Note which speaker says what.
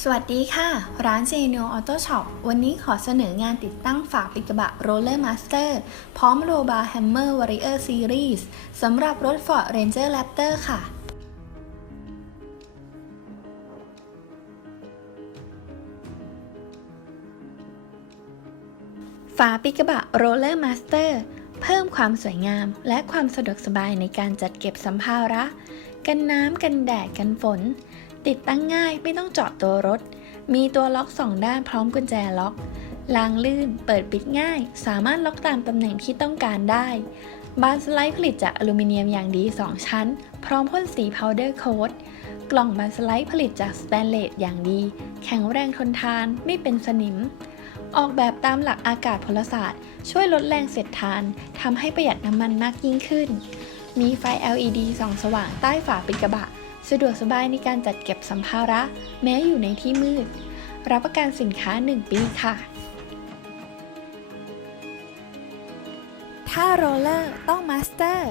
Speaker 1: สวัสดีค่ะ ร้าน j n o Auto Shop วันนี้ขอเสนองานติดตั้งฝาปิกระบะ Roller Master พร้อมโ b บา Hammer Warrior Series สำหรับรถ Ford Ranger Raptor ค่ะฝาปิกระบะ Roller Master เพิ่มความสวยงามและความสะดวกสบายในการจัดเก็บสัมภาระ กันน้ำกันแดดกันฝน ติดตั้งง่ายไม่ต้องเจาะตัวรถ มีตัวล็อกสองด้านพร้อมกุญแจล็อกลางลื่น เปิดปิดง่าย สามารถล็อกตามตำแหน่งที่ต้องการได้ บานสไลด์ผลิตจากอลูมิเนียมอย่างดี 2 ชั้น พร้อมพ่นสีพาวเดอร์โค้ดกล่องบานสไลด์ผลิตจากสแตนเลสอย่างดี แข็งแรงทนทาน ไม่เป็นสนิม ออกแบบตามหลักอากาศพลศาสตร์ ช่วยลดแรงเสียดทานทำให้ประหยัดน้ำมันมากยิ่งขึ้น มีไฟ LED ส่องสว่างใต้ฝาปิดกระบะ สะดวกสบายในการจัดเก็บสัมภาระ แม้อยู่ในที่มืด รับประกันสินค้า 1 ปีค่ะ ถ้าโรลเลอร์ต้องมาสเตอร์